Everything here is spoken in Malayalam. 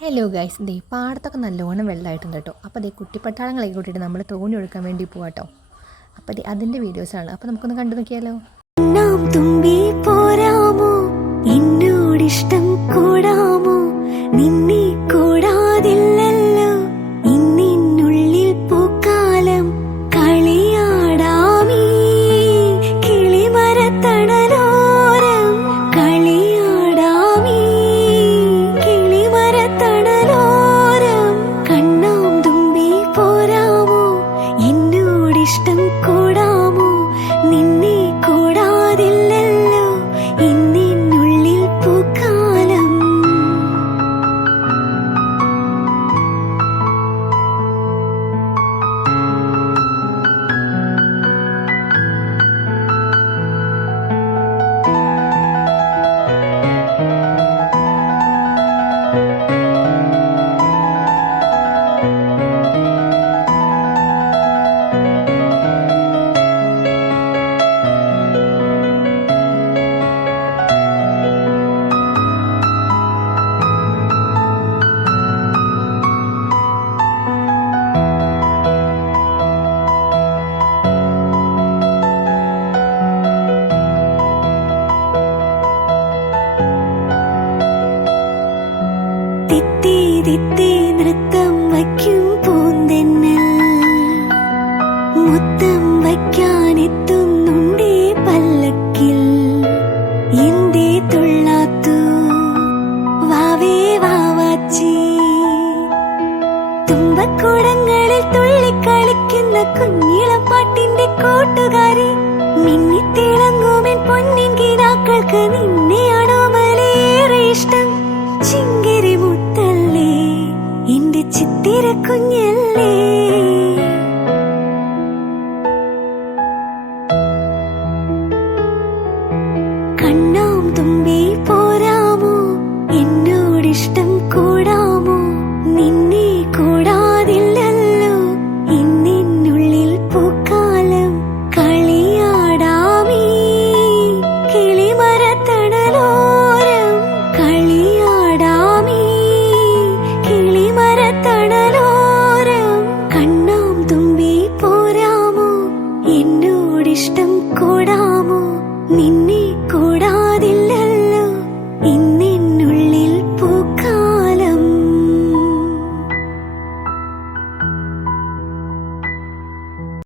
ഹലോ ഗൈസ്, ദേ പാടത്തൊക്കെ നല്ലോണം വെള്ളമായിട്ടുണ്ട് കേട്ടോ. അപ്പോൾ ദേ കുട്ടിപ്പട്ടാളങ്ങളെ കൂട്ടിയിട്ട് നമ്മൾ തോണി ഒഴുക്കാൻ വേണ്ടി പോവാട്ടോ. അപ്പോൾ ദേ അതിൻ്റെ വീഡിയോസാണ്. അപ്പോൾ നമുക്കൊന്ന് കണ്ടു നോക്കിയാലോ. തുമ്പി പോരാമോ, എന്നോടിഷ്ടം കൂടാമോ, നിന്നെ കൂടാതില്ലല്ലോ ഇന്നിനുള്ളിൽ പൂക്കാലം കളിയാടാമീ കിളിമരത്തണലോരം കളിയാടാമീ കിളിമരത്തണലോരം. കണ്ണാം തുമ്പി പോരാമോ, എന്നോടിഷ്ടം കൂടാമോ, നിന്നെ കൂടാതില്ലല്ലോ ഇന്നിനുള്ളിൽ പൂക്കാലം. തിത്തി തിത്തി നൃത്തം വയ്ക്കും പൂന്തെന്നൽ, മുത്തം വയ്ക്കാനെത്തുന്നുണ്ടേ പല്ലക്കിൽ. എന്തേ തുള്ളാത്തു വാവേ വാവാച്ചി, തുമ്പക്കുടങ്ങളിൽ തുള്ളിക്കളിക്കുന്ന കുഞ്ഞിളപ്പാട്ടിന്റെ കൂട്ടുകാരി. മിന്നിത്തിളങ്ങുമെൻ പൊന്നിൻ കിനാക്കൾക്ക് നിന്നെയാണോ മലേറെ ഇഷ്ടം. ചിങ്കിരി മുത്തല്ലേ എന്റെ ചിത്തിര കുഞ്ഞല്ലേ. കണ്ണാം തുമ്പി പോരാമോ, എന്നോടിഷ്ടം കൂടാമോ, നിന്നെ കൂടാതില്ലല്ലോ ഇന്നിനുള്ളിൽ പൂക്കാലം കളിയാടാമീ കിളിമരത്തണലോരം കളിയാടാമീ കിളിമരത്തണലോരം. കണ്ണാം തുമ്പി പോരാമോ, എന്നോടിഷ്ടം കൂടാമോ, നിന്നെ